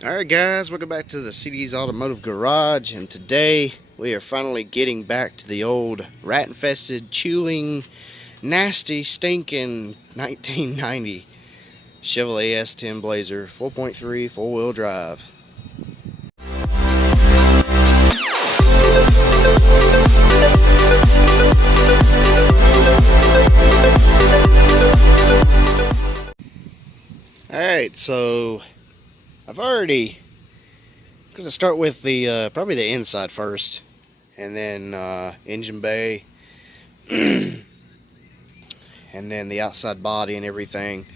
Alright guys, welcome back to the CD's Automotive Garage, and today we are finally getting back to the old rat-infested, chewing, nasty, stinking 1990 Chevrolet S10 Blazer 4.3 4-wheel drive. Alright, so I'm going to start with the probably the inside first, and then engine bay, and then the outside body and everything.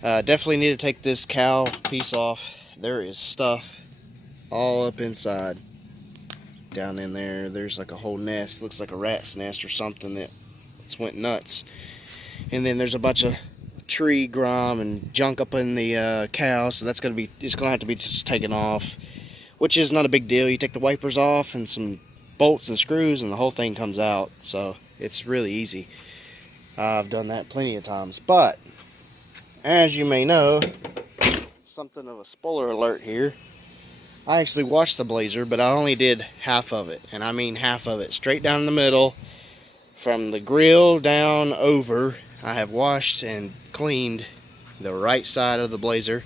Definitely need to take this cowl piece off. There is stuff all up inside. Down in there, there's like a whole nest. Looks like a rat's nest or something that's went nuts. And then there's a bunch of tree grime and junk up in the cowl, so it's gonna have to be just taken off, which is not a big deal. You take the wipers off and some bolts and screws and the whole thing comes out, so it's really easy. I've done that plenty of times. But as you may know, something of a spoiler alert here, I actually washed the Blazer, but I only did half of it, and I mean half of it, straight down the middle from the grill down over. I have washed and cleaned the right side of the Blazer.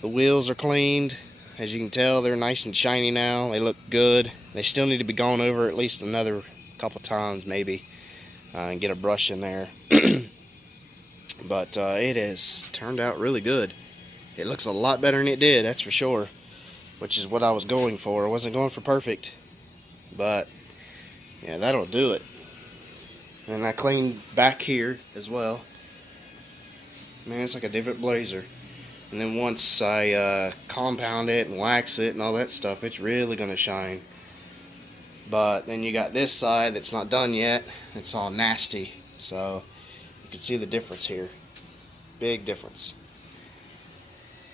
The wheels are cleaned. As you can tell, they're nice and shiny now. They look good. They still need to be gone over at least another couple times maybe, and get a brush in there. But it has turned out really good. It looks a lot better than it did, that's for sure, which is what I was going for. I wasn't going for perfect, but yeah, that'll do it. And I cleaned back here as well. Man, it's like a different Blazer. And then once I compound it and wax it and all that stuff, it's really going to shine. But then you got this side that's not done yet. It's all nasty. So you can see the difference here. Big difference.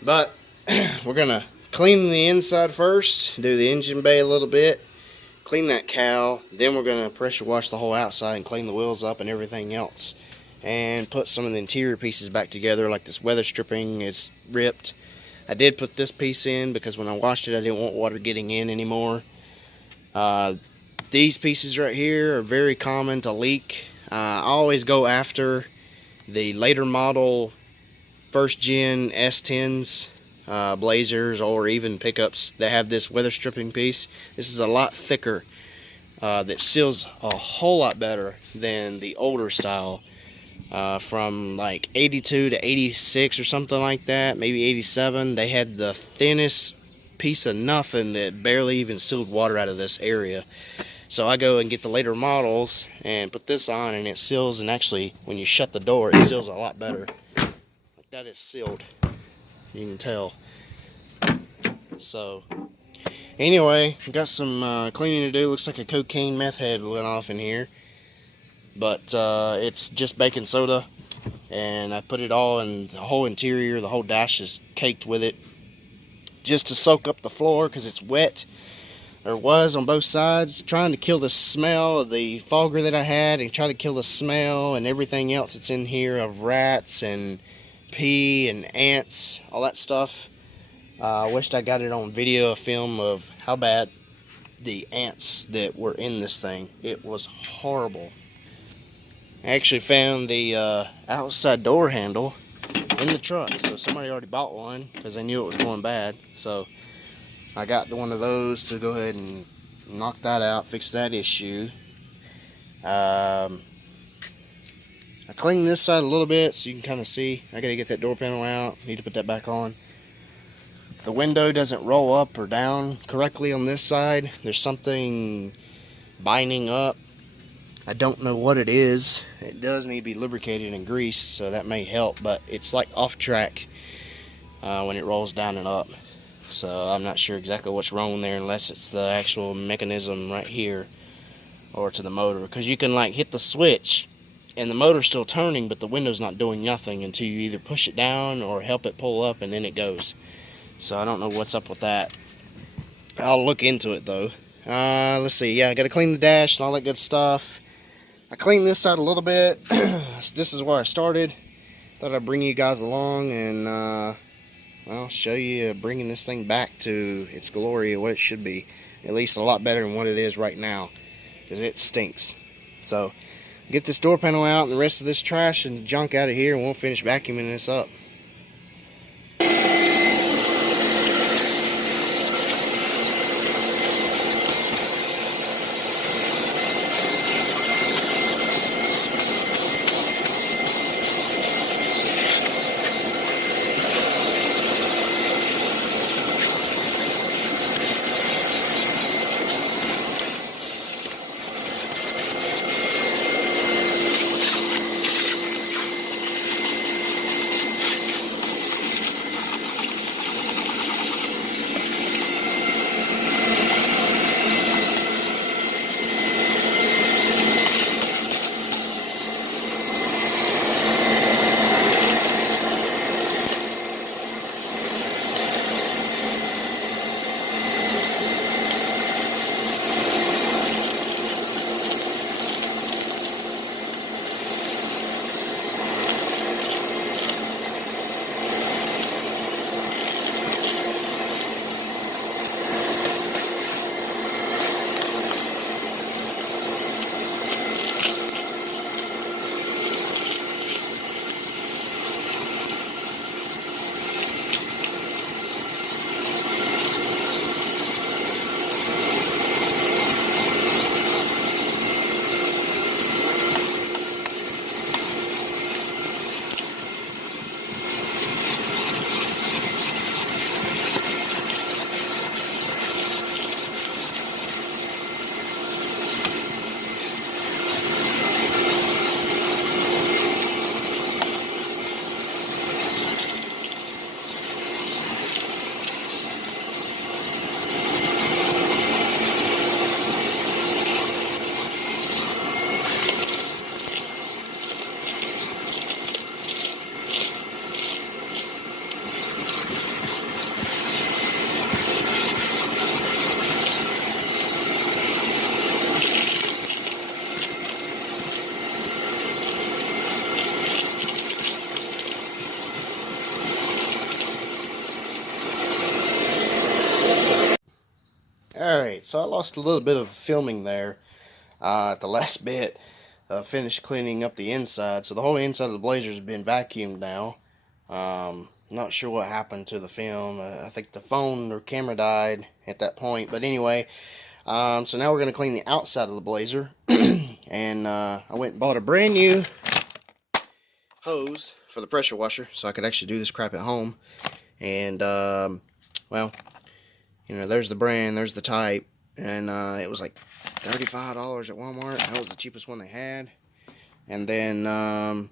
But we're going to clean the inside first. Do the engine bay a little bit. Clean that cowl, then we're going to pressure wash the whole outside and clean the wheels up and everything else, and put some of the interior pieces back together. Like this weather stripping is ripped. I did put this piece in because when I washed it I didn't want water getting in anymore. These pieces right here are very common to leak. I always go after the later model first gen S10s, Blazers, or even pickups that have this weather stripping piece. This is a lot thicker, that seals a whole lot better than the older style, from like 82 to 86 or something like that, maybe 87. They had the thinnest piece of nothing that barely even sealed water out of this area. So I go and get the later models and put this on, and it seals, and actually when you shut the door it seals a lot better. Like that is sealed, you can tell. So anyway, got some cleaning to do. Looks like a cocaine meth head went off in here, but it's just baking soda, and I put it all in the whole interior. The whole dash is caked with it, just to soak up the floor because it's wet, or was on both sides, trying to kill the smell of the fogger that I had, and try to kill the smell and everything else that's in here of rats and pee and ants, all that stuff. I wished I got it on video, a film of how bad the ants that were in this thing. It was horrible. I actually found the outside door handle in the truck, so somebody already bought one because they knew it was going bad. So I got one of those to go ahead and knock that out, fix that issue. I cleaned this side a little bit so you can kind of see. I gotta get that door panel out, need to put that back on. The window doesn't roll up or down correctly on this side. There's something binding up. I don't know what it is. It does need to be lubricated and greased, so that may help, but it's like off track when it rolls down and up. So I'm not sure exactly what's wrong there, unless it's the actual mechanism right here or to the motor, because you can like hit the switch and the motor's still turning, but the window's not doing nothing until you either push it down or help it pull up, and then it goes. So I don't know what's up with that. I'll look into it though. Let's see. Yeah, I got to clean the dash and all that good stuff. I cleaned this out a little bit. This is where I started. Thought I'd bring you guys along and well, show you bringing this thing back to its glory, what it should be. At least a lot better than what it is right now, because it stinks. So get this door panel out and the rest of this trash and junk out of here, and we'll finish vacuuming this up. Alright, so I lost a little bit of filming there at the last bit. Finished cleaning up the inside. So the whole inside of the Blazer has been vacuumed now. Not sure what happened to the film. I think the phone or camera died at that point. But anyway, so now we're going to clean the outside of the Blazer. And I went and bought a brand new hose for the pressure washer so I could actually do this crap at home. And, well, you know, there's the brand, there's the type, and it was like $35 at Walmart. That was the cheapest one they had. And then I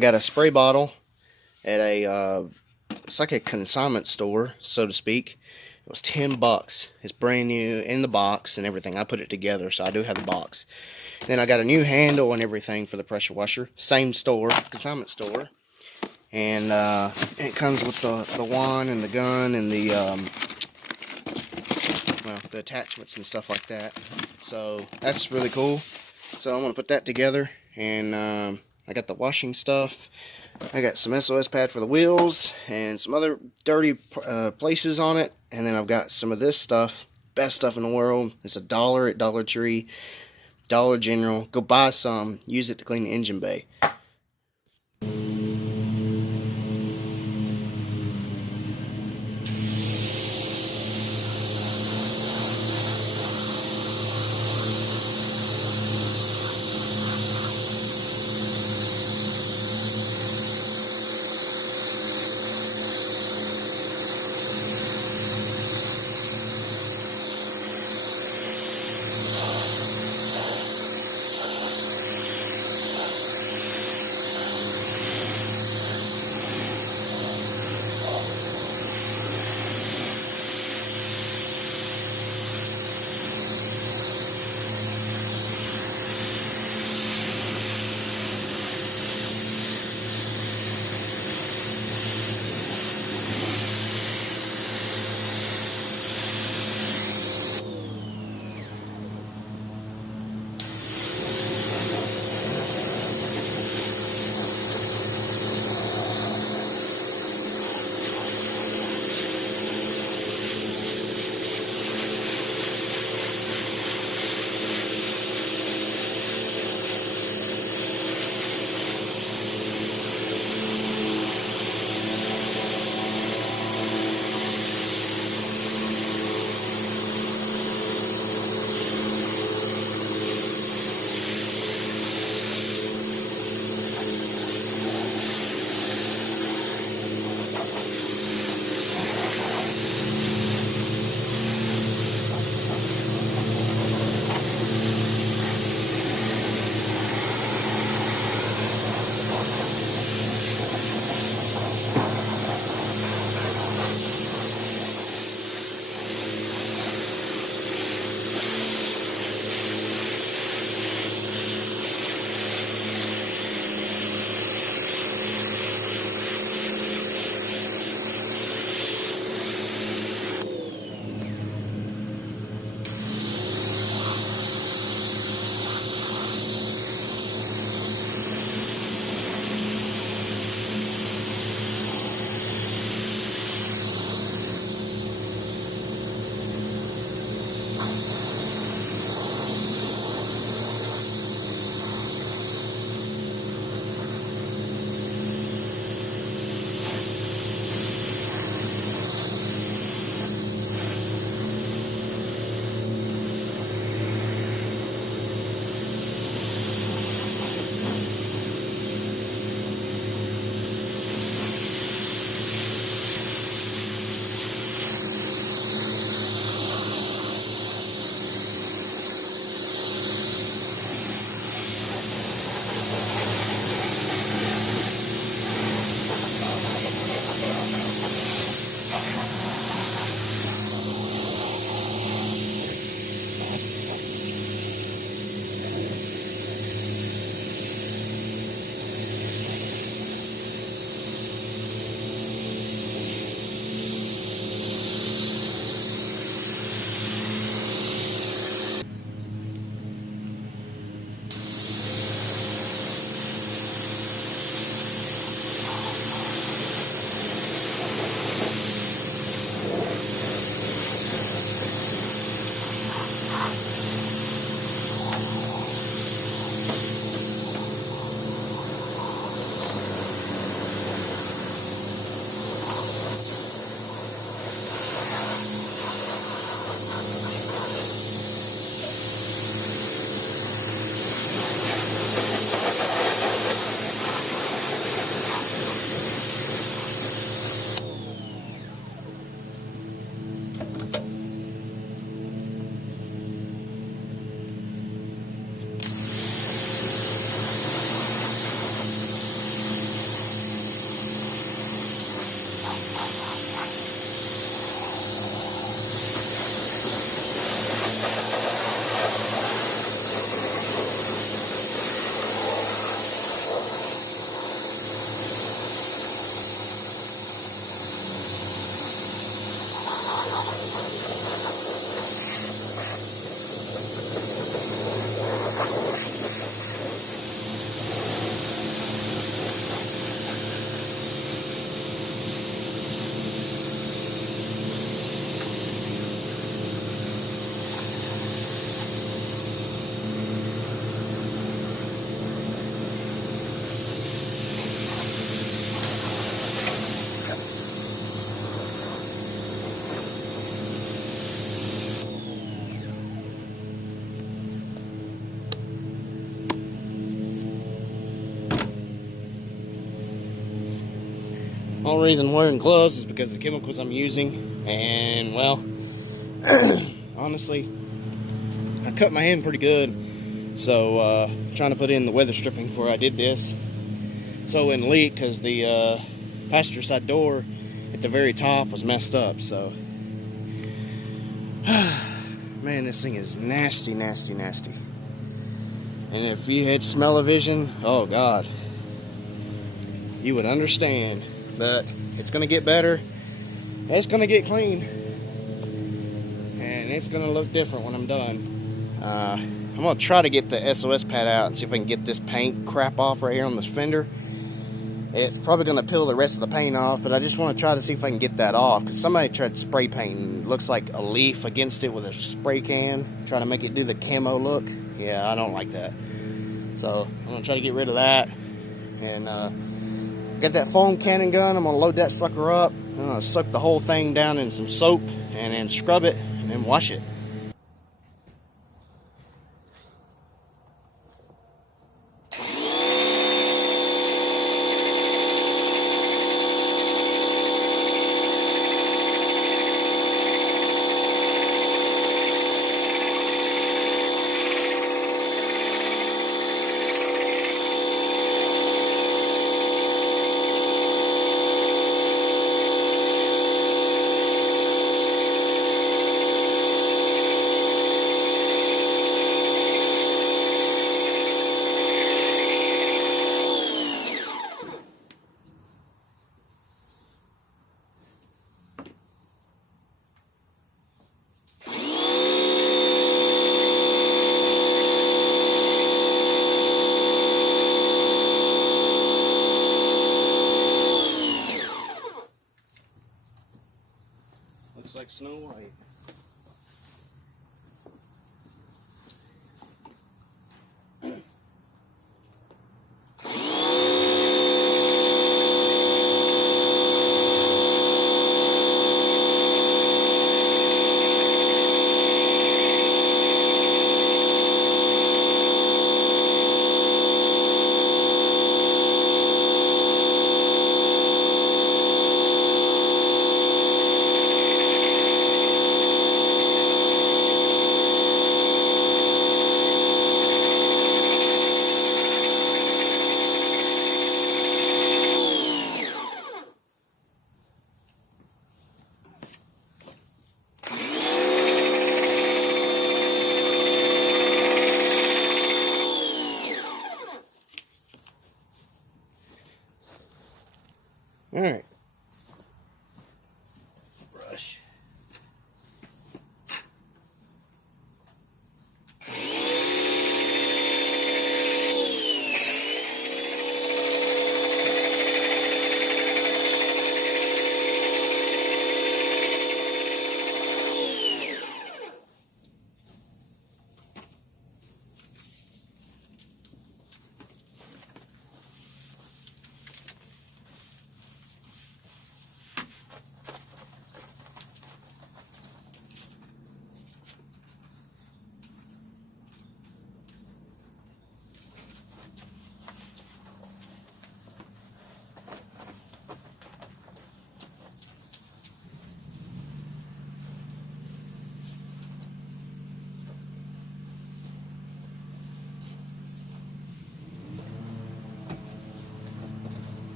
got a spray bottle at a it's like a consignment store, so to speak. It was $10. It's brand new in the box and everything. I put it together, so I do have the box. Then I got a new handle and everything for the pressure washer. Same store, consignment store. And it comes with the wand and the gun and the well, the attachments and stuff like that. So that's really cool. So I'm gonna put that together, and I got the washing stuff. I got some SOS pad for the wheels and some other dirty places on it. And then I've got some of this stuff, best stuff in the world. It's $1 at Dollar Tree, Dollar General. Go buy some, use it to clean the engine bay. Only reason I'm wearing gloves is because of the chemicals I'm using. And, well, honestly, I cut my hand pretty good. So, trying to put in the weather stripping before I did this. So it wouldn't leak, because the passenger side door at the very top was messed up. So, man, this thing is nasty, nasty, nasty. And if you had smell-o-vision, oh God, you would understand. But it's going to get better. It's going to get clean. And it's going to look different when I'm done. I'm going to try to get the SOS pad out and see if I can get this paint crap off right here on this fender. It's probably going to peel the rest of the paint off, but I just want to try to see if I can get that off, because somebody tried spray painting. It looks like a leaf against it with a spray can, trying to make it do the camo look. Yeah, I don't like that. So I'm going to try to get rid of that. And get that foam cannon gun. I'm going to load that sucker up. I'm going to soak the whole thing down in some soap and then scrub it and then wash it. Looks like Snow White.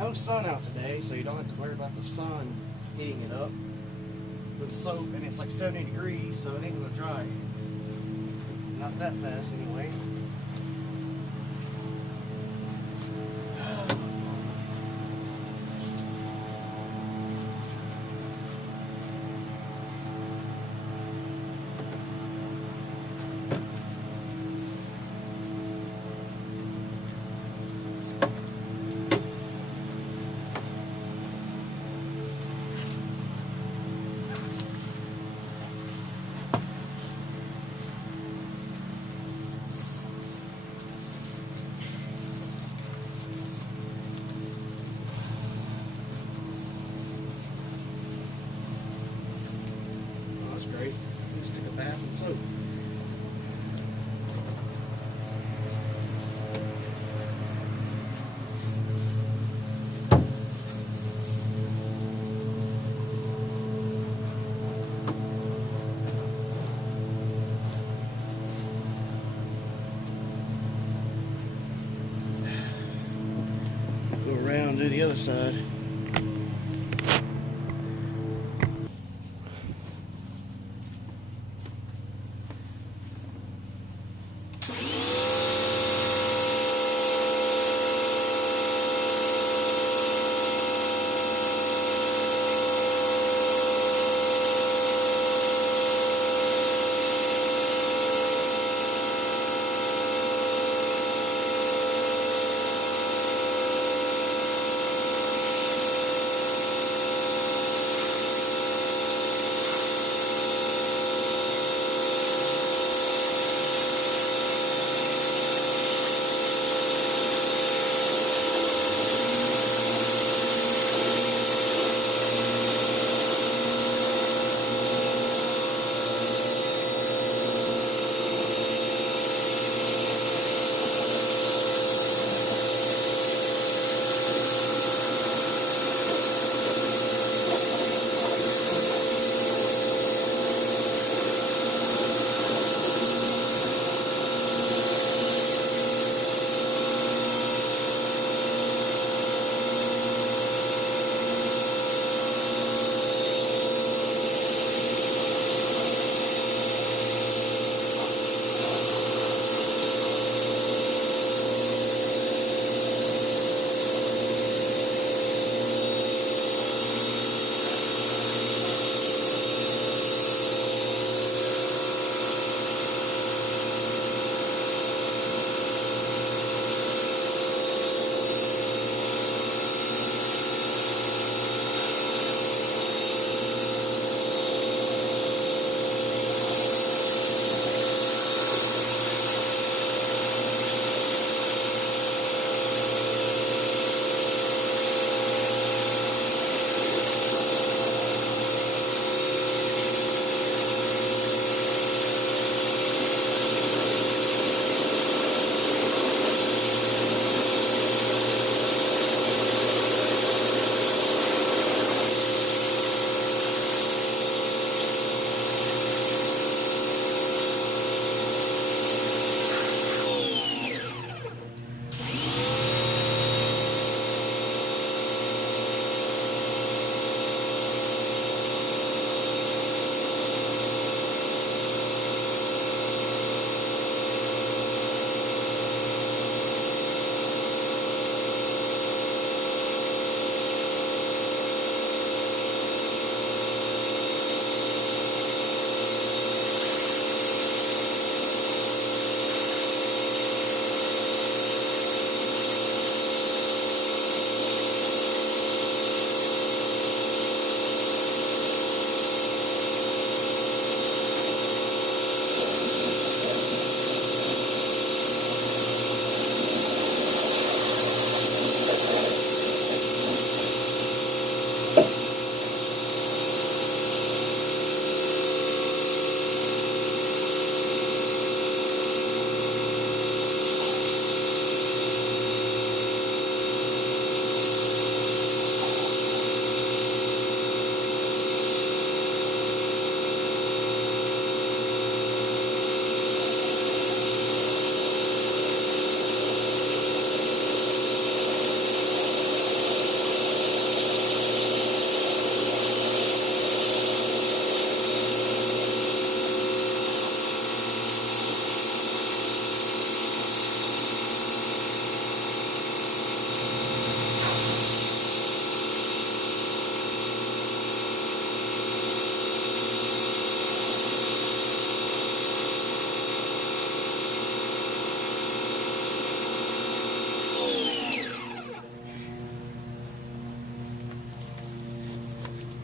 No sun out today, so you don't have to worry about the sun heating it up with soap, and it's like 70 degrees, so it ain't gonna dry. Not that fast anyway. Great. Just took a bath in soap. Go around, do the other side.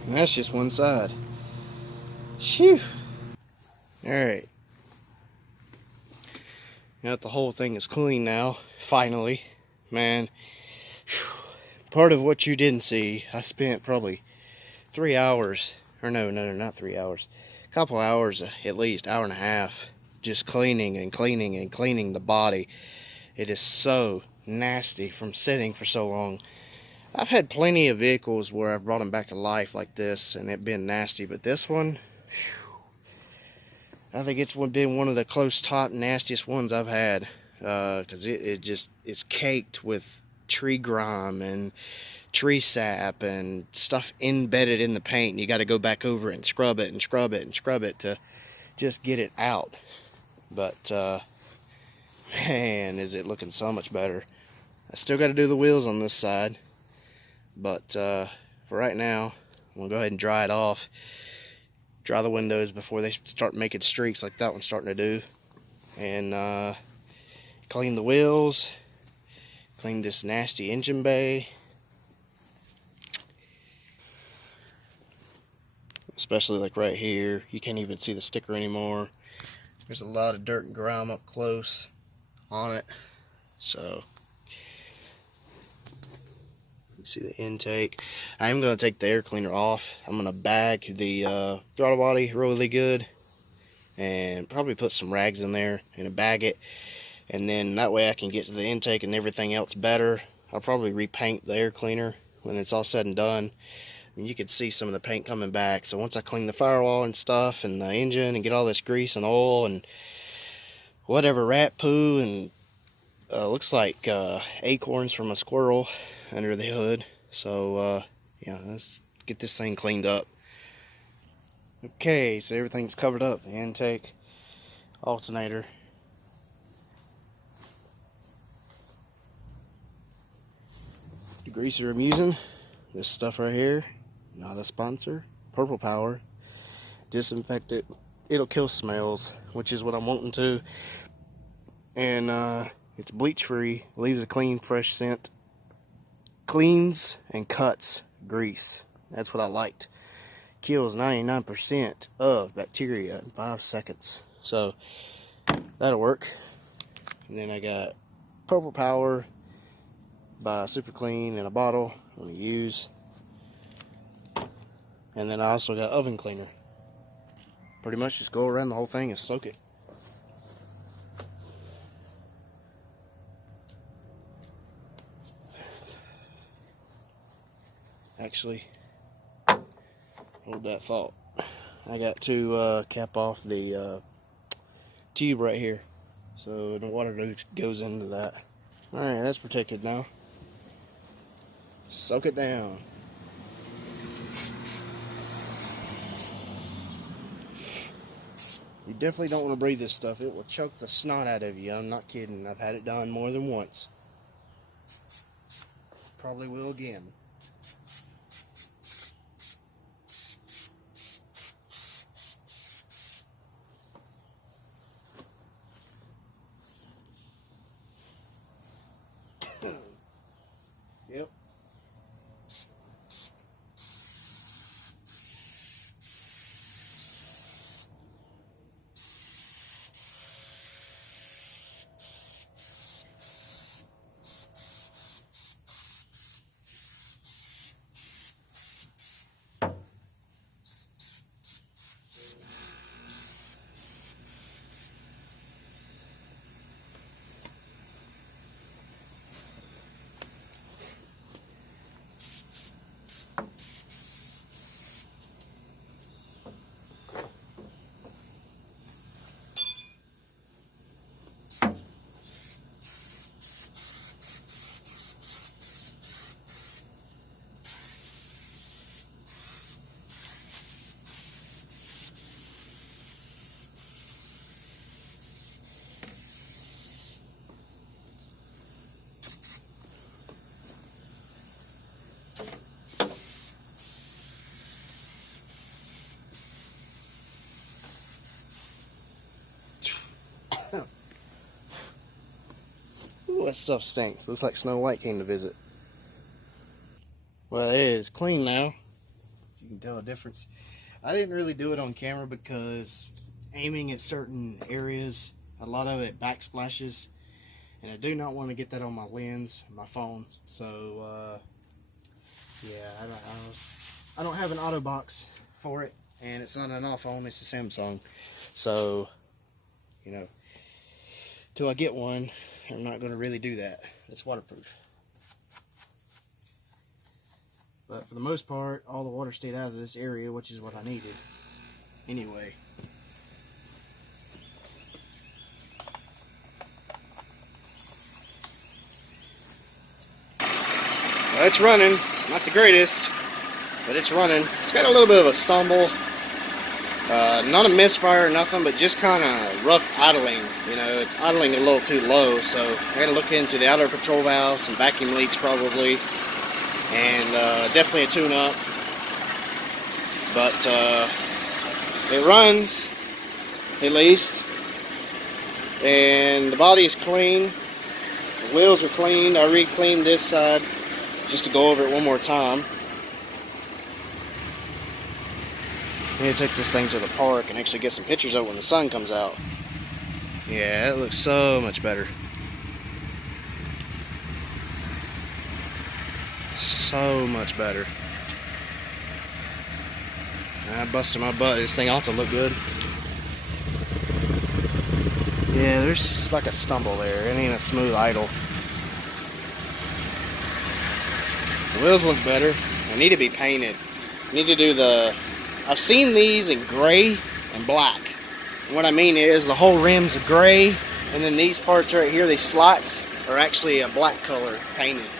And that's just one side. Phew. Alright. Now that the whole thing is clean now, finally, man, whew, part of what you didn't see, I spent probably 3 hours, or no, not 3 hours, a couple hours at least, hour and a half, just cleaning and cleaning and cleaning the body. It is so nasty from sitting for so long. I've had plenty of vehicles where I've brought them back to life like this and it been nasty, but this one, I think it's been one of the close top nastiest ones I've had, because it's caked with tree grime and tree sap and stuff embedded in the paint, and you got to go back over it and scrub it and scrub it and scrub it to just get it out. But man, is it looking so much better. I still got to do the wheels on this side, but for right now I'm gonna go ahead and dry it off, dry the windows before they start making streaks like that one's starting to do, and clean the wheels, clean this nasty engine bay, especially like right here. You can't even see the sticker anymore. There's a lot of dirt and grime up close on it. So you see the intake. I am going to take the air cleaner off. I'm going to bag the throttle body really good and probably put some rags in there and bag it, and then that way I can get to the intake and everything else better. I'll probably repaint the air cleaner when it's all said and done. And you can see some of the paint coming back. So once I clean the firewall and stuff and the engine and get all this grease and oil and whatever rat poo and looks like acorns from a squirrel under the hood. So yeah, let's get this thing cleaned up. Okay, so everything's covered up. The intake, alternator. The greaser I'm using, this stuff right here, not a sponsor, Purple Power. Disinfect it, it'll kill smells, which is what I'm wanting to. And it's bleach free, leaves a clean, fresh scent, cleans and cuts grease. That's what I liked. Kills 99% of bacteria in 5 seconds. So that'll work. And then I got Purple Power by Super Clean in a bottle I'm going to use. And then I also got oven cleaner. Pretty much just go around the whole thing and soak it. Actually, hold that thought. I got to cap off the tube right here, so the water goes into that. Alright, that's protected now. Soak it down. You definitely don't want to breathe this stuff. It will choke the snot out of you. I'm not kidding. I've had it done more than once. Probably will again. Yep. Ooh, that stuff stinks. Looks like Snow White came to visit. Well, it is clean now. You can tell a difference. I didn't really do it on camera because aiming at certain areas, a lot of it backsplashes, and I do not want to get that on my lens, my phone. So yeah, I don't have an auto box for it, and it's not an iPhone, it's a Samsung. So, you know, till I get one, I'm not going to really do that. It's waterproof. But for the most part, all the water stayed out of this area, which is what I needed. Anyway. Well, it's running. Not the greatest, but it's running. It's got a little bit of a stumble. Not a misfire or nothing, but just kind of rough idling. You know, it's idling a little too low, so I got to look into the outer control valve, some vacuum leaks probably, and definitely a tune-up. But it runs, at least, and the body is clean. The wheels are cleaned. I re-cleaned this side just to go over it one more time. I need to take this thing to the park and actually get some pictures of it when the sun comes out. Yeah, it looks so much better. So much better. I busted my butt. This thing ought to look good. Yeah, there's like a stumble there. It ain't a smooth idle. The wheels look better. They need to be painted. I need to do the... I've seen these in gray and black. And what I mean is the whole rim's a gray, and then these parts right here, these slots, are actually a black color painted.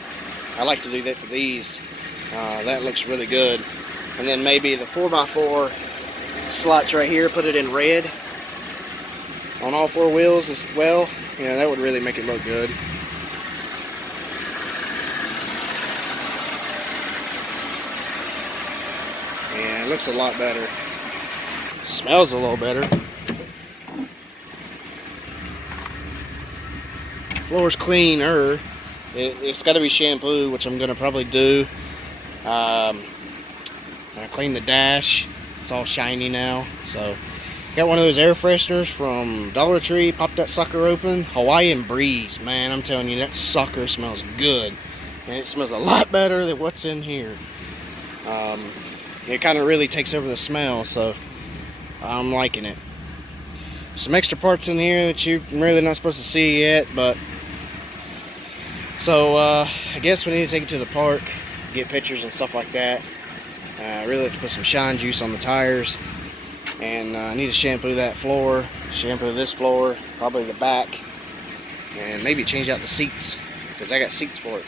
I like to do that to these. That looks really good. And then maybe the 4x4 slots right here, put it in red on all four wheels as well. You know, that would really make it look good. Yeah, it looks a lot better. Smells a little better. Floor's cleaner. It's got to be shampoo, which I'm going to probably do. I cleaned the dash. It's all shiny now. So, got one of those air fresheners from Dollar Tree. Popped that sucker open. Hawaiian Breeze. Man, I'm telling you, that sucker smells good. And it smells a lot better than what's in here. It kind of really takes over the smell, so I'm liking it. Some extra parts in here that you're really not supposed to see yet, but so I guess we need to take it to the park, get pictures and stuff like that. I really have to put some shine juice on the tires, and I need to shampoo that floor, shampoo this floor, probably the back, and maybe change out the seats, because I got seats for it.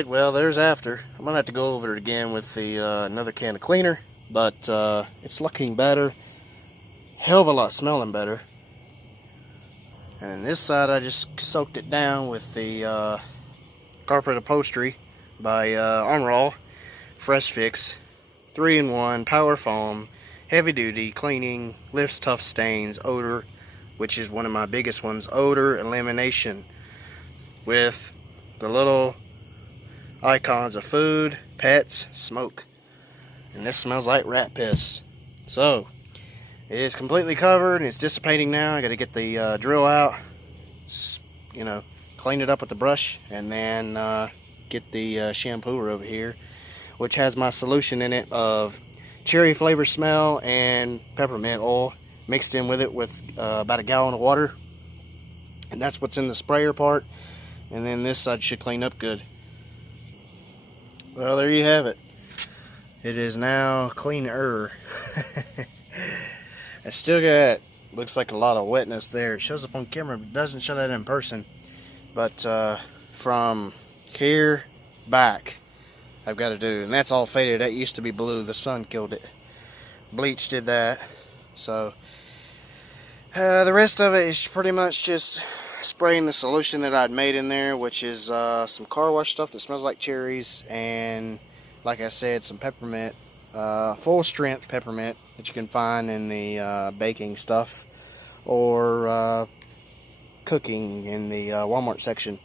Alright, well there's after. I'm gonna have to go over it again with the another can of cleaner, but it's looking better. Hell of a lot smelling better. And then this side I just soaked it down with the carpet upholstery by Armor All Fresh Fix 3-in-1 power foam, heavy duty cleaning, lifts tough stains, odor, which is one of my biggest ones, odor elimination, with the little icons of food, pets, smoke. And this smells like rat piss. So it is completely covered and it's dissipating now. I got to get the drill out, you know, clean it up with the brush, and then get the shampooer over here, which has my solution in it of cherry flavor smell and peppermint oil mixed in with it with about a gallon of water. And that's what's in the sprayer part. And then this side should clean up good. Well, there you have it. It is now cleaner. I still got, looks like a lot of wetness there. It shows up on camera, but doesn't show that in person. But from here back, I've got to do, and that's all faded. That used to be blue. The sun killed it. Bleach did that. So the rest of it is pretty much just spraying the solution that I'd made in there, which is some car wash stuff that smells like cherries, and like I said, some peppermint, full strength peppermint that you can find in the baking stuff or cooking in the Walmart section,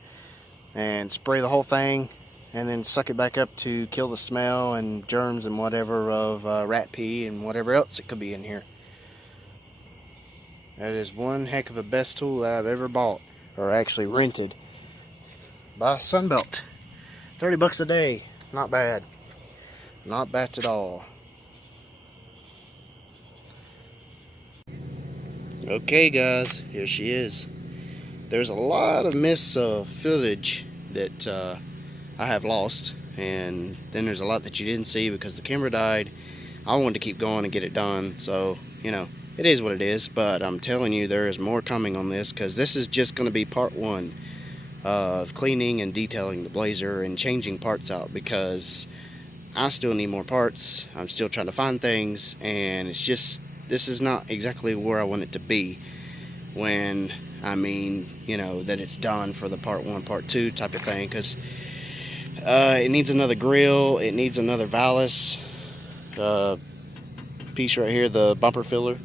and spray the whole thing and then suck it back up to kill the smell and germs and whatever of rat pee and whatever else it could be in here. That is one heck of a best tool that I've ever bought, or actually rented, by Sunbelt. 30 bucks a day. Not bad. Not bad at all. Okay guys, here she is. There's a lot of missed footage that I have lost, and then there's a lot that you didn't see because the camera died. I wanted to keep going and get it done, so you know, it is what it is. But I'm telling you, there is more coming on this, because this is just going to be part one of cleaning and detailing the Blazer and changing parts out, because I still need more parts. I'm still trying to find things, and it's just, this is not exactly where I want it to be when I mean, you know, that it's done for the part one, part two type of thing, because it needs another grill, it needs another valance piece right here, the bumper filler,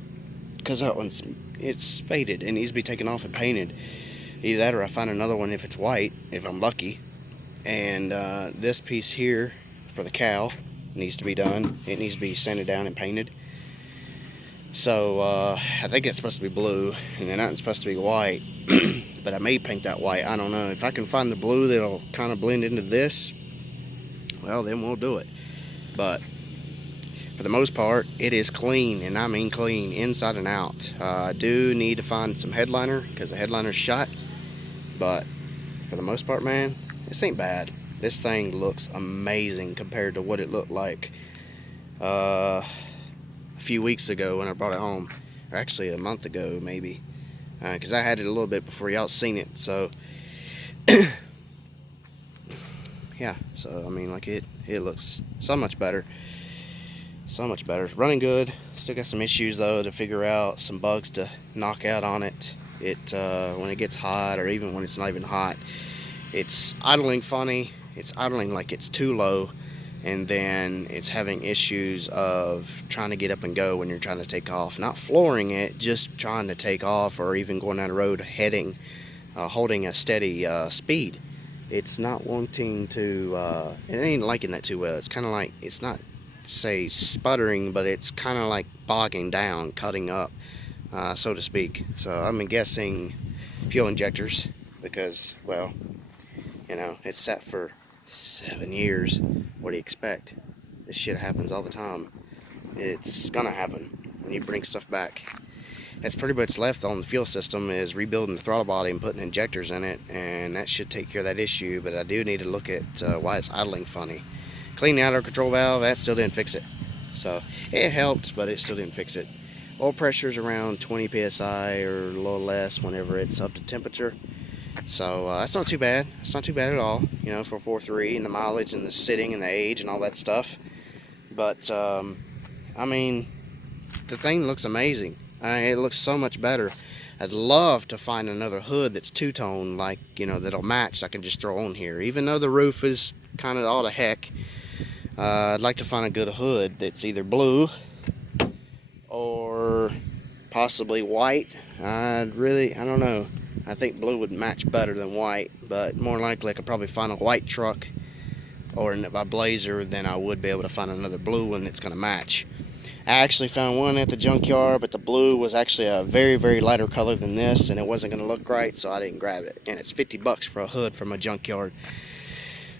because that one's, it's faded and needs to be taken off and painted. Either that or I find another one if it's white, if I'm lucky. And this piece here for the cow needs to be done. It needs to be sanded down and painted. So I think it's supposed to be blue, and then that's supposed to be white. But I may paint that white. I don't know. If I can find the blue that'll kind of blend into this, well, then we'll do it. But for the most part, it is clean, and I mean clean, inside and out. I do need to find some headliner, because the headliner's shot. But for the most part, man, this ain't bad. This thing looks amazing compared to what it looked like a few weeks ago when I brought it home, or actually a month ago maybe, because I had it a little bit before y'all seen it. So yeah, so I mean, like, it looks so much better, so much better. It's running good. Still got some issues though to figure out, some bugs to knock out on it. When it gets hot, or even when it's not even hot, it's idling funny. It's idling like it's too low, and then it's having issues of trying to get up and go when you're trying to take off. Not flooring it, just trying to take off, or even going down the road heading, holding a steady speed. It's not wanting to, it ain't liking that too well. It's kind of like, it's not, say, sputtering, but it's kind of like bogging down, cutting up, so to speak. So I'm guessing fuel injectors, because, well, you know, it's sat for 7 years. What do you expect? This shit happens all the time. It's gonna happen when you bring stuff back. That's pretty much left on the fuel system, is rebuilding the throttle body and putting injectors in it, and that should take care of that issue. But I do need to look at why it's idling funny. Cleaning out our control valve, that still didn't fix it. So it helped, but it still didn't fix it. Oil pressure's around 20 psi or a little less whenever it's up to temperature. So that's not too bad. It's not too bad at all, you know, for 4.3 and the mileage and the sitting and the age and all that stuff. But I mean, the thing looks amazing. It looks so much better. I'd love to find another hood that's two-tone, like, you know, that'll match. I can just throw on here, even though the roof is kind of all the heck. I'd like to find a good hood that's either blue or possibly white. I don't know. I think blue would match better than white, but more likely I could probably find a white truck or a Blazer than I would be able to find another blue one that's going to match. I actually found one at the junkyard, but the blue was actually a very, very lighter color than this, and it wasn't going to look right, so I didn't grab it. And it's 50 bucks for a hood from a junkyard.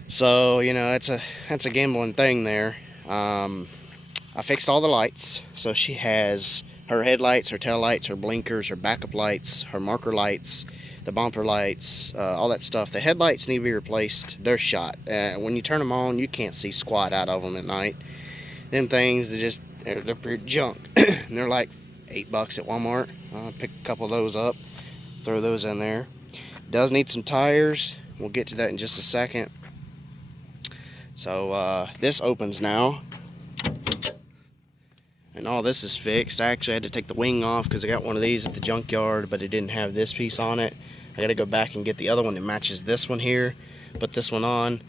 So, you know, that's a gambling thing there. I fixed all the lights, so she has her headlights, her tail lights, her blinkers, her backup lights, her marker lights, the bumper lights, all that stuff. The headlights need to be replaced. They're shot. When you turn them on, you can't see squat out of them at night. Them things, they're pure junk. And they're like $8 at Walmart. I'll pick a couple of those up, throw those in there. Does need some tires. We'll get to that in just a second. So this opens now. And all this is fixed. I actually had to take the wing off because I got one of these at the junkyard, but it didn't have this piece on it. I got to go back and get the other one that matches this one here, put this one on.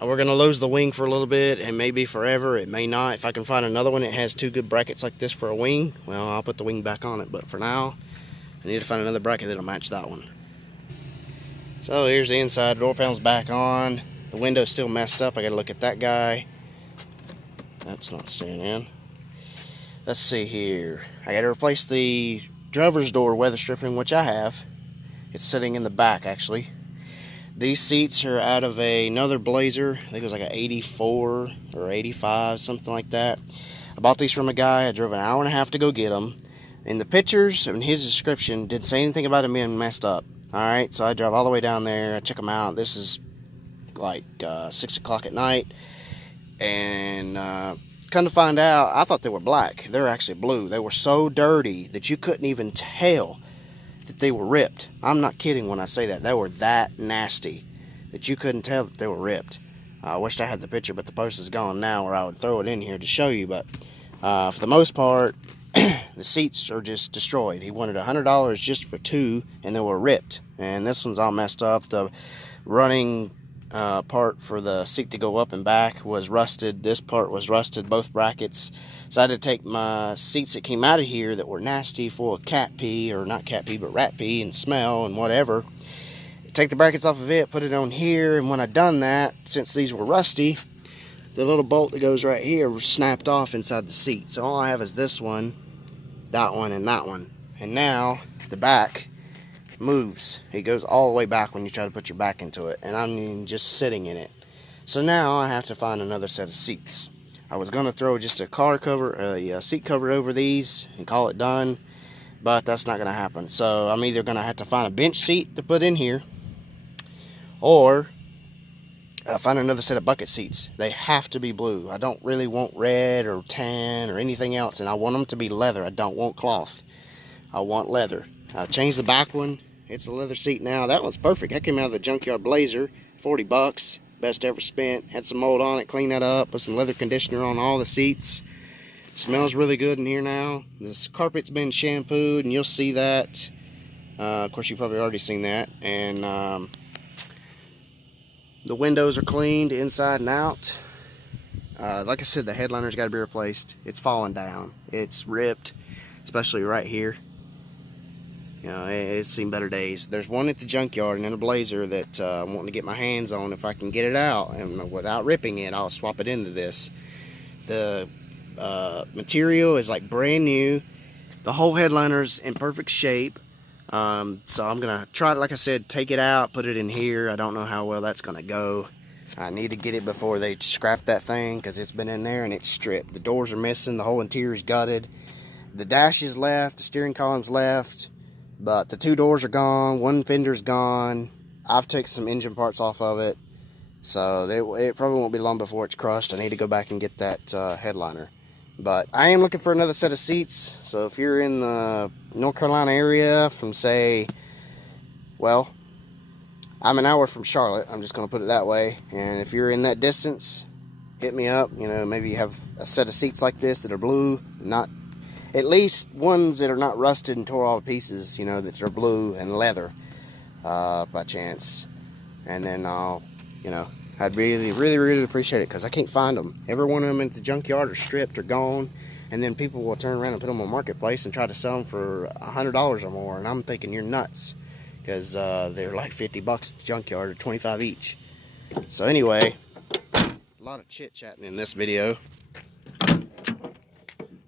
We're going to lose the wing for a little bit, and maybe forever. It may not. If I can find another one that has two good brackets like this for a wing, well, I'll put the wing back on it. But for now, I need to find another bracket that'll match that one. So here's the inside. Door panel's back on. The window's still messed up. I got to look at that guy. That's not staying in. Let's see here. I got to replace the driver's door weather stripping, which I have. It's sitting in the back, actually. These seats are out of another Blazer. I think it was like an 84 or 85, something like that. I bought these from a guy. I drove an hour and a half to go get them. In the pictures and his description didn't say anything about them being messed up. Alright, so I drove all the way down there. I check them out. This is like 6 o'clock at night. And come to find out, I thought they were black. They're actually blue. They were so dirty that you couldn't even tell that they were ripped. I'm not kidding when I say that. They were that nasty that you couldn't tell that they were ripped. I wished I had the picture, but the post is gone now, or I would throw it in here to show you. But for the most part, the seats are just destroyed. He wanted $100 just for two, and they were ripped. And this one's all messed up. The running part for the seat to go up and back was rusted. This part was rusted, both brackets. So I had to take my seats that came out of here that were nasty, full of cat pee, or not cat pee, but rat pee and smell and whatever. Take the brackets off of it, put it on here, and when I done that, since these were rusty, the little bolt that goes right here was snapped off inside the seat. So all I have is this one, that one, and that one. And now the back moves. It goes all the way back when you try to put your back into it, and I'm just sitting in it. So now I have to find another set of seats. I was going to throw just a car cover, a seat cover over these and call it done, but that's not going to happen. So I'm either going to have to find a bench seat to put in here, or find another set of bucket seats. They have to be blue. I don't really want red or tan or anything else, and I want them to be leather. I don't want cloth. I want leather. I changed the back one. It's a leather seat now. That one's perfect. That came out of the junkyard Blazer, 40 bucks. Best ever spent. Had some mold on it, cleaned that up, put some leather conditioner on all the seats. Smells really good in here now. This carpet's been shampooed, and you'll see that. Of course, you've probably already seen that. And the windows are cleaned inside and out. Like I said, the headliner's got to be replaced. It's falling down. It's ripped, especially right here. You know, it's seen better days. There's one at the junkyard and in a Blazer that I'm wanting to get my hands on. If I can get it out and without ripping it, I'll swap it into this. The material is like brand new. The whole headliner's in perfect shape. So I'm gonna try to, like I said, take it out, put it in here. I don't know how well that's gonna go. I need to get it before they scrap that thing because it's been in there and it's stripped. The doors are missing. The whole interior is gutted. The dash is left. The steering column's left. But the two doors are gone, one fender's gone. I've taken some engine parts off of it. So it probably won't be long before it's crushed. I need to go back and get that headliner. But I am looking for another set of seats. So if you're in the North Carolina area from, say, well, I'm an hour from Charlotte. I'm just going to put it that way. And if you're in that distance, hit me up. You know, maybe you have a set of seats like this that are blue, not at least ones that are not rusted and tore all to pieces, you know, that are blue and leather by chance. And then I'll, you know, I'd really appreciate it, because I can't find them. Every one of them at the junkyard are stripped or gone, and then people will turn around and put them on Marketplace and try to sell them for $100 or more, and I'm thinking you're nuts, because they're like 50 bucks at the junkyard, or 25 each. So anyway, a lot of chit-chatting in this video.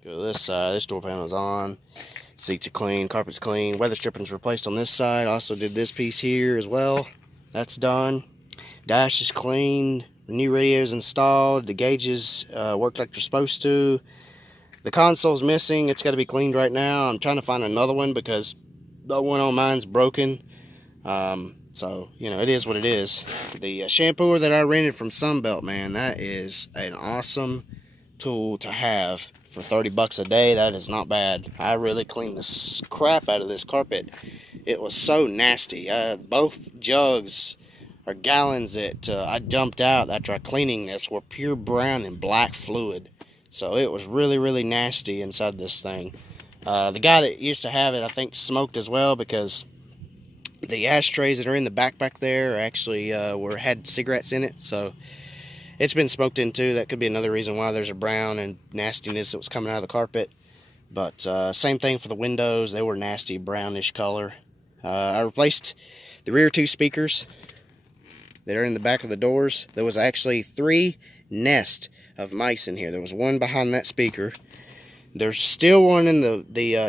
Go to this side. This door panel's on. Seats are clean, carpet's clean, weather stripping's replaced on this side. Also did this piece here as well. That's done. Dash is clean. The new radio's installed. The gauges work like they're supposed to. The console's missing. It's got to be cleaned right now. I'm trying to find another one because the one on mine's broken. So, you know, it is what it is. The shampooer that I rented from Sunbelt, man, that is an awesome tool to have. For 30 bucks a day, that is not bad. I really cleaned the crap out of this carpet. It was so nasty. Both jugs or gallons that I dumped out after cleaning this were pure brown and black fluid. So it was really nasty inside this thing. The guy that used to have it, I think, smoked as well, because the ashtrays that are in the back there actually had cigarettes in it. So it's been smoked in too. That could be another reason why there's a brown and nastiness that was coming out of the carpet. But same thing for the windows. They were nasty brownish color. I replaced the rear two speakers that are in the back of the doors. There was actually 3 nests of mice in here. There was one behind that speaker. There's still one in the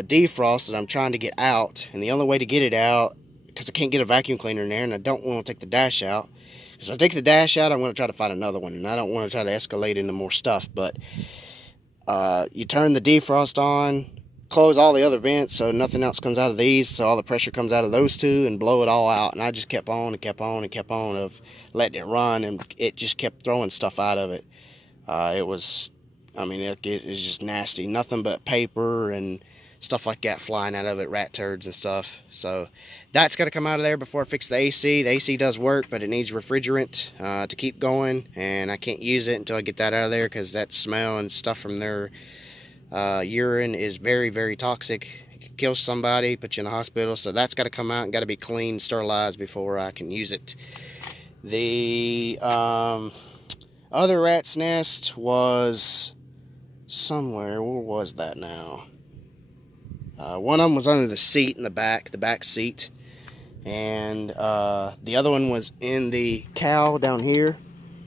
defrost that I'm trying to get out. And the only way to get it out, because I can't get a vacuum cleaner in there, and I don't want to take the dash out. Because if I take the dash out, I'm going to try to find another one. And I don't want to try to escalate into more stuff. But you turn the defrost on, close all the other vents so nothing else comes out of these, so all the pressure comes out of those two, and blow it all out. And I just kept on of letting it run, and it just kept throwing stuff out of it. It was just nasty. Nothing but paper and stuff like that flying out of it, rat turds and stuff. So that's got to come out of there before I fix the AC. The AC does work, but it needs refrigerant to keep going, and I can't use it until I get that out of there, because that smell and stuff from their urine is very toxic. It could kill somebody, put you in the hospital. So that's got to come out and got to be cleaned, sterilized before I can use it. The other rat's nest was somewhere. Where was that now? One of them was under the seat in the back seat, and the other one was in the cowl down here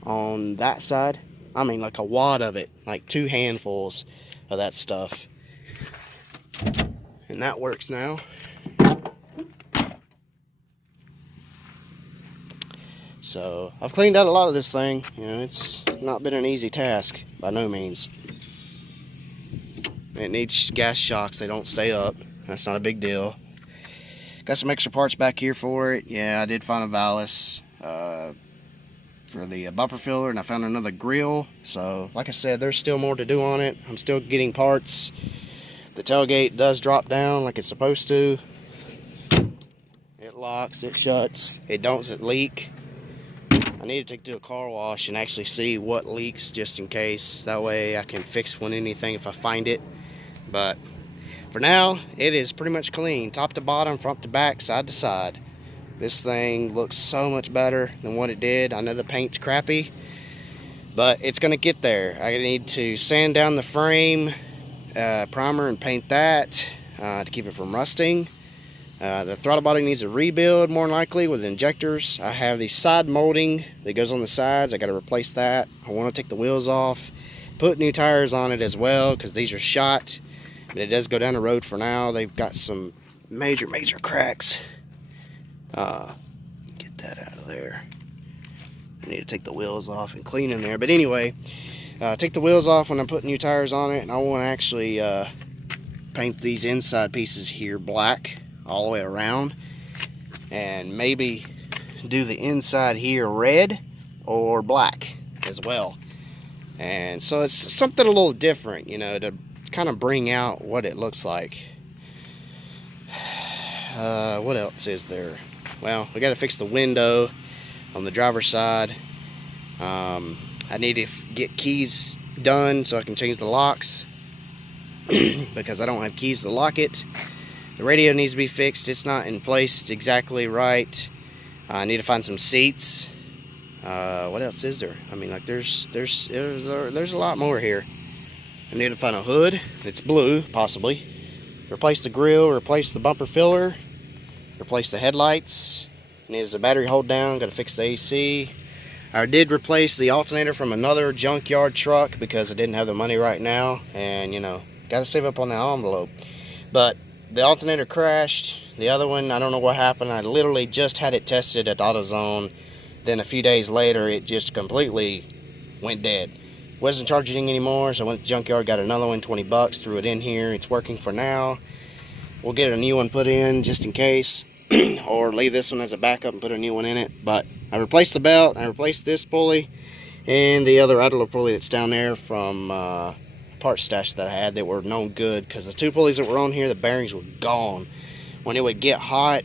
on that side. I mean, like a wad of it, like 2 handfuls of that stuff. And that works now. So I've cleaned out a lot of this thing. You know, it's not been an easy task by no means. It needs gas shocks. They don't stay up. That's not a big deal. Got some extra parts back here for it. Yeah, I did find a valve for the bumper filler, and I found another grill. So like I said, there's still more to do on it. I'm still getting parts. The tailgate does drop down like it's supposed to. It locks, it shuts, it doesn't leak. I need to take it to a car wash and actually see what leaks, just in case. That way I can fix anything if I find it. But for now, it is pretty much clean, top to bottom, front to back, side to side. This thing looks so much better than what it did. I know the paint's crappy, but it's gonna get there. I need to sand down the frame, primer and paint that to keep it from rusting. The throttle body needs a rebuild, more than likely, with injectors. I have the side molding that goes on the sides. I got to replace that. I want to take the wheels off, put new tires on it as well, because these are shot. But it does go down the road for now. They've got some major cracks. Get that out of there. I need to take the wheels off and clean in there. But anyway, take the wheels off when I'm putting new tires on it, and I want to actually paint these inside pieces here black all the way around, and maybe do the inside here red or black as well. And so it's something a little different, you know, to kind of bring out what it looks like. What else is there? well, we got to fix the window on the driver's side. I need to get keys done so I can change the locks because I don't have keys to lock it. The radio needs to be fixed. It's not in place exactly right. I need to find some seats. What else is there? I mean, like there's a lot more here. I need to find a hood that's blue, possibly. Replace the grill, replace the bumper filler, replace the headlights. Needs the battery hold down. Got to fix the AC. I did replace the alternator from another junkyard truck because I didn't have the money right now, and you know, got to save up on that envelope. But the alternator crashed. The other one, I don't know what happened. I literally just had it tested at AutoZone. Then a few days later, it just completely went dead. Wasn't charging anymore, so I went to the junkyard, got another one, 20 bucks, threw it in here. It's working for now. We'll get a new one put in just in case, or leave this one as a backup and put a new one in it. But I replaced the belt, I replaced this pulley, and the other idler pulley that's down there from parts stash that I had that were no good, because the two pulleys that were on here, the bearings were gone. When it would get hot,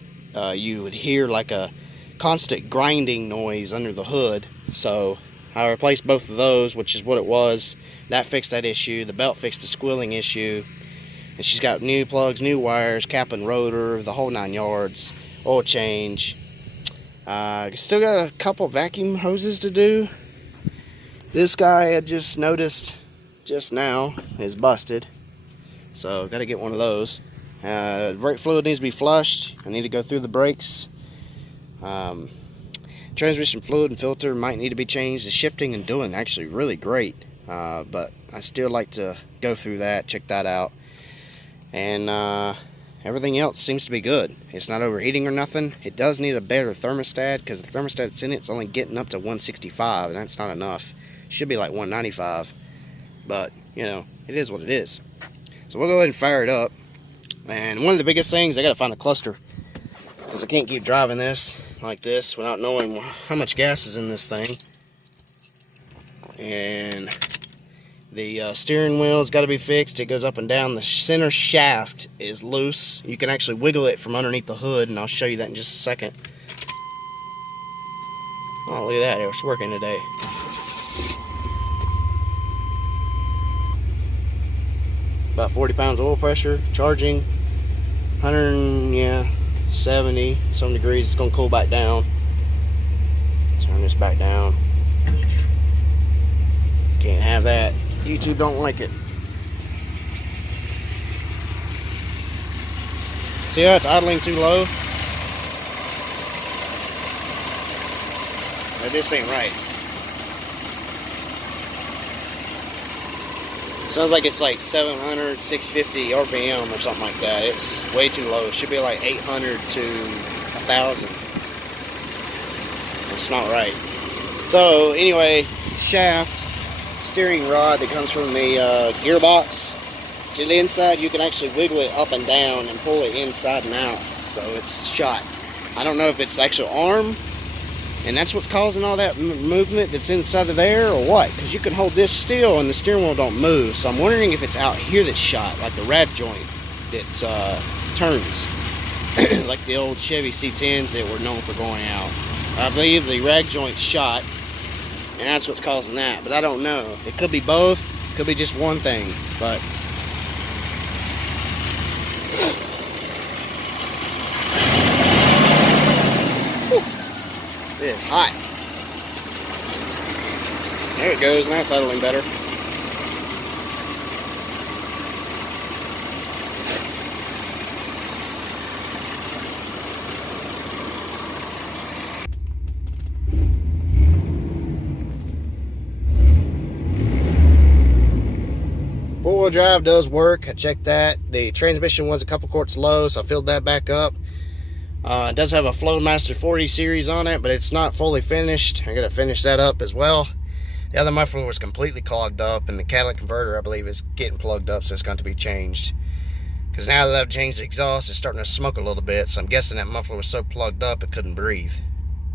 you would hear like a constant grinding noise under the hood. So I replaced both of those, which is what it was. That fixed that issue. The belt fixed the squealing issue. And she's got new plugs, new wires, cap and rotor, the whole 9 yards, oil change. Still got a couple vacuum hoses to do. This guy I just noticed just now is busted, so got to get one of those. Brake fluid needs to be flushed. I need to go through the brakes. Transmission fluid and filter might need to be changed. The shifting and doing actually really great, but I still like to go through that, check that out. And everything else seems to be good. It's not overheating or nothing. It does need a better thermostat because the thermostat that's in it's only getting up to 165, and that's not enough. It should be like 195, but you know, it is what it is. So we'll go ahead and fire it up. And one of the biggest things, I gotta find a cluster, because I can't keep driving this like this without knowing how much gas is in this thing. And the steering wheel's got to be fixed. It goes up and down. The center shaft is loose. You can actually wiggle it from underneath the hood, and I'll show you that in just a second. Oh, look at that. It's working today. About 40 pounds of oil pressure, charging 170 some degrees. It's going to cool back down. Turn this back down. Can't have that. YouTube don't like it. See how it's idling too low? Now, this ain't right. Sounds like it's like 700, 650 RPM or something like that. It's way too low. It should be like 800 to 1,000. It's not right. So anyway, shaft, steering rod that comes from the gearbox to the inside, you can actually wiggle it up and down and pull it inside and out, so it's shot. I don't know if it's the actual arm and that's what's causing all that movement that's inside of there, or what, because you can hold this still and the steering wheel don't move. So I'm wondering if it's out here that's shot, like the rad joint that turns like the old Chevy C10s that were known for going out. I believe the rag joint's shot, and that's what's causing that, but I don't know. It could be both, could be just one thing, but whew, it is hot. There it goes, now it's idling better. Four-wheel drive does work. I checked that. The transmission was a couple quarts low, so I filled that back up. It does have a Flowmaster 40 series on it, but it's not fully finished. I gotta finish that up as well. The other muffler was completely clogged up, and the catalytic converter, I believe, is getting plugged up, so it's going to be changed. Because now that I've changed the exhaust, it's starting to smoke a little bit, so I'm guessing that muffler was so plugged up it couldn't breathe.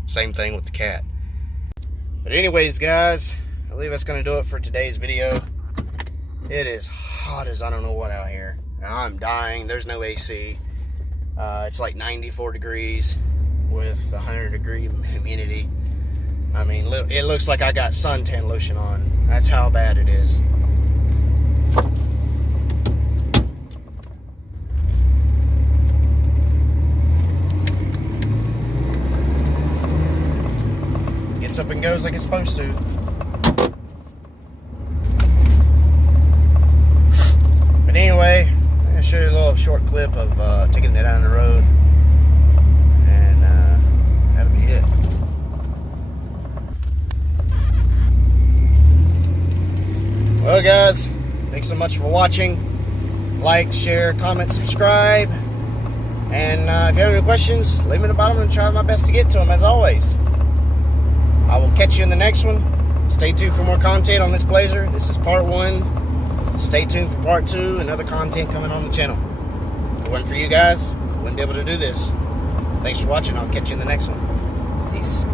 Same thing with the cat. But anyways, guys, I believe that's going to do it for today's video. It is hot as I don't know what out here. I'm dying. There's no AC. It's like 94 degrees. with 100-degree humidity. I mean, it looks like I got suntan lotion on. That's how bad it is. Gets up and goes like it's supposed to. But anyway, I'm going to show you a little short clip of taking it down the road. And that'll be it. Well, guys, thanks so much for watching. Like, share, comment, subscribe. And if you have any questions, leave them in the bottom and try my best to get to them, as always. I will catch you in the next one. Stay tuned for more content on this Blazer. This is part 1. Stay tuned for part 2 and other content coming on the channel. If it wasn't for you guys, I wouldn't be able to do this. Thanks for watching. I'll catch you in the next one. Peace.